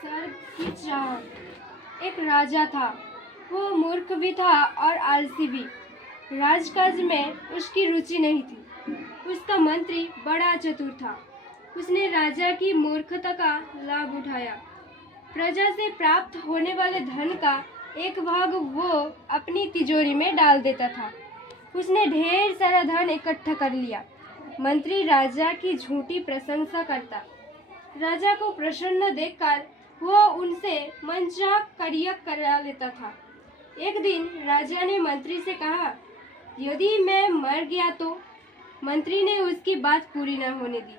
स्वर्ग की चाह। एक राजा था। वो मूर्ख भी था और आलसी भी। राजकाज में उसकी रुचि नहीं थी। उसका मंत्री बड़ा चतुर था। उसने राजा की मूर्खता का लाभ उठाया। प्रजा से प्राप्त होने वाले धन का एक भाग वो अपनी तिजोरी में डाल देता था। उसने ढेर सारा धन इकट्ठा कर लिया। मंत्री राजा की झूठी प्रशंसा करता। राजा को प्रसन्न देखकर वो उनसे मनचाह कार्य करा लेता था। एक दिन राजा ने मंत्री से कहा, यदि मैं मर गया तो? मंत्री ने उसकी बात पूरी न होने दी।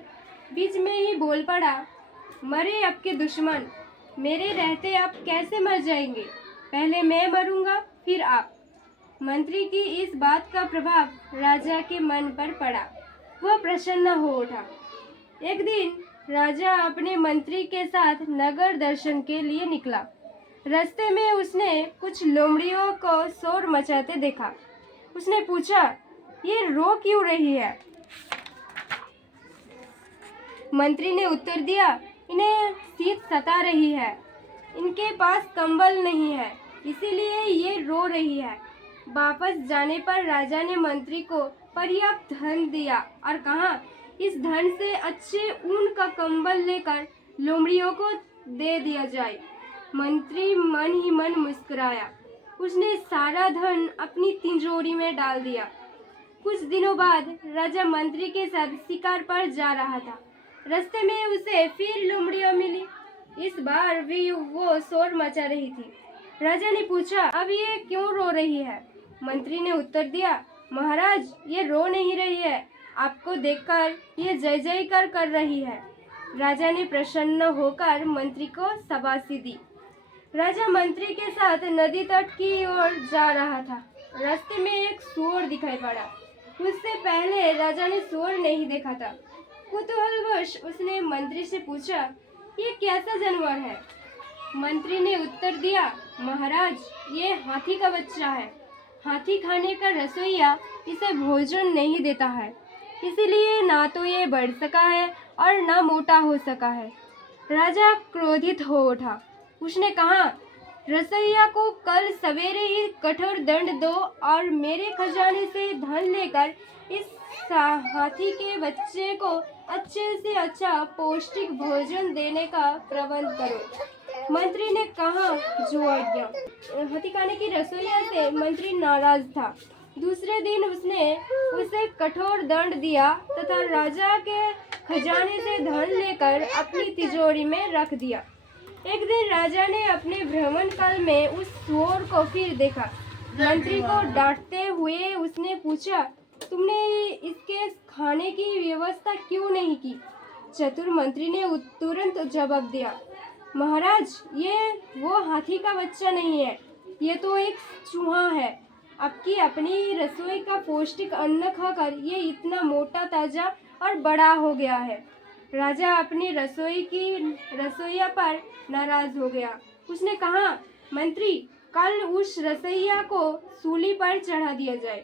बीच में ही बोल पड़ा, मरे आपके दुश्मन, मेरे रहते आप कैसे मर जाएंगे? पहले मैं मरूंगा, फिर आप। मंत्री की इस बात का प्रभाव राजा के मन पर पड़ा। वह प्रसन्न हो उठा। एक दिन राजा अपने मंत्री के साथ नगर दर्शन के लिए निकला। रास्ते में उसने कुछ लोमड़ियों को शोर मचाते देखा। उसने पूछा, ये रो क्यों रही है? मंत्री ने उत्तर दिया, इन्हें शीत सता रही है। इनके पास कंबल नहीं है, इसीलिए ये रो रही है। वापस जाने पर राजा ने मंत्री को पर्याप्त धन दिया और कहा, इस धन से अच्छे ऊन का कंबल लेकर लोमड़ियों को दे दिया जाए। मंत्री मन ही मन मुस्कुराया। उसने सारा धन अपनी तिजोरी में डाल दिया। कुछ दिनों बाद राजा मंत्री के साथ शिकार पर जा रहा था। रास्ते में उसे फिर लोमड़ियां मिली। इस बार भी वो शोर मचा रही थी। राजा ने पूछा, अब ये क्यों रो रही है? मंत्री ने उत्तर दिया, महाराज, ये रो नहीं रही है, आपको देखकर ये जय जयकार कर रही है। राजा ने प्रसन्न होकर मंत्री को शाबाशी दी। राजा मंत्री के साथ नदी तट की ओर जा रहा था। रास्ते में एक सूअर दिखाई पड़ा। उससे पहले राजा ने सूअर नहीं देखा था। कुतूहलवश उसने मंत्री से पूछा, ये कैसा जानवर है? मंत्री ने उत्तर दिया, महाराज, ये हाथी का बच्चा है। हाथी खाने का रसोइया इसे भोजन नहीं देता है, इसीलिए ना तो ये बढ़ सका है और ना मोटा हो सका है। राजा क्रोधित हो उठा। उसने कहा, रसोइया को कल सवेरे ही कठोर दंड दो और मेरे खजाने से धन लेकर इस हाथी के बच्चे को अच्छे से अच्छा पौष्टिक भोजन देने का प्रबंध करो। मंत्री ने कहा, जो आज्ञा। हाथी खाने की रसोइया से मंत्री नाराज था। दूसरे दिन उसने उसे कठोर दंड दिया तथा राजा के खजाने से धन लेकर अपनी तिजोरी में रख दिया। एक दिन राजा ने अपने भ्रमण काल में उस सूअर को फिर देखा। मंत्री को डांटते हुए उसने पूछा, तुमने इसके खाने की व्यवस्था क्यों नहीं की? चतुर मंत्री ने तुरंत जवाब दिया, महाराज, ये वो हाथी का बच्चा नहीं है, ये तो एक चूहा है। आपकी अपनी रसोई का पौष्टिक अन्न खाकर ये इतना मोटा, ताजा और बड़ा हो गया है। राजा अपनी रसोइया पर नाराज हो गया। उसने कहा, मंत्री, कल उस रसोइया को सूली पर चढ़ा दिया जाए।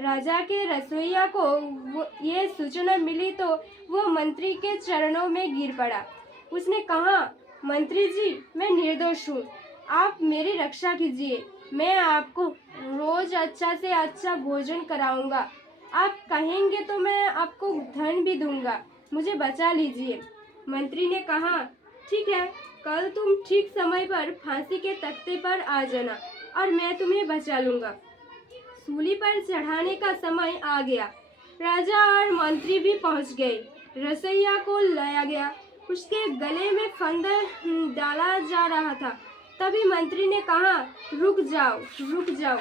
राजा के रसोइया को ये सूचना मिली तो वो मंत्री के चरणों में गिर पड़ा। उसने कहा, मंत्री जी, मैं निर्दोष हूँ, आप मेरी रक्षा कीजिए। मैं आपको रोज अच्छा से अच्छा भोजन कराऊंगा। आप कहेंगे तो मैं आपको धन भी दूंगा, मुझे बचा लीजिए। मंत्री ने कहा, ठीक है, कल तुम ठीक समय पर फांसी के तख्ते पर आ जाना और मैं तुम्हें बचा लूंगा। सूली पर चढ़ाने का समय आ गया। राजा और मंत्री भी पहुंच गए। रसोइया को लाया गया। उसके गले में फंदा डाला जा रहा था। तभी मंत्री ने कहा, रुक जाओ, रुक जाओ।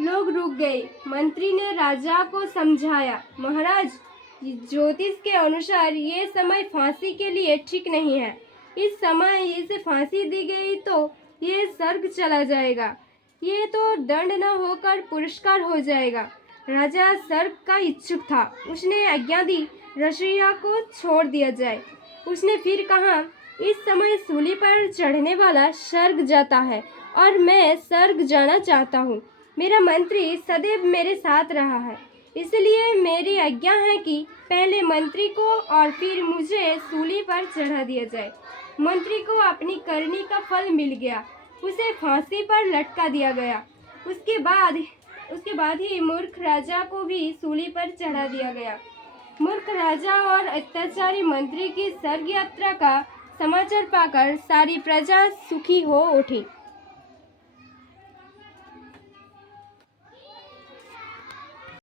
लोग रुक गए। मंत्री ने राजा को समझाया, महाराज, ज्योतिष के अनुसार ये समय फांसी के लिए ठीक नहीं है। इस समय इसे फांसी दी गई तो ये स्वर्ग चला जाएगा। ये तो दंड न होकर पुरस्कार हो जाएगा। राजा स्वर्ग का इच्छुक था। उसने आज्ञा दी, रसोइया को छोड़ दिया जाए। उसने फिर कहा, इस समय सूली पर चढ़ने वाला स्वर्ग जाता है और मैं स्वर्ग जाना चाहता हूँ। मेरा मंत्री सदैव मेरे साथ रहा है, इसलिए मेरी आज्ञा है कि पहले मंत्री को और फिर मुझे सूली पर चढ़ा दिया जाए। मंत्री को अपनी करनी का फल मिल गया, उसे फांसी पर लटका दिया गया। उसके बाद ही मूर्ख राजा को भी सूली पर चढ़ा दिया गया। मूर्ख राजा और अत्याचारी मंत्री की स्वर्ग यात्रा का समाचार पाकर सारी प्रजा सुखी हो उठी।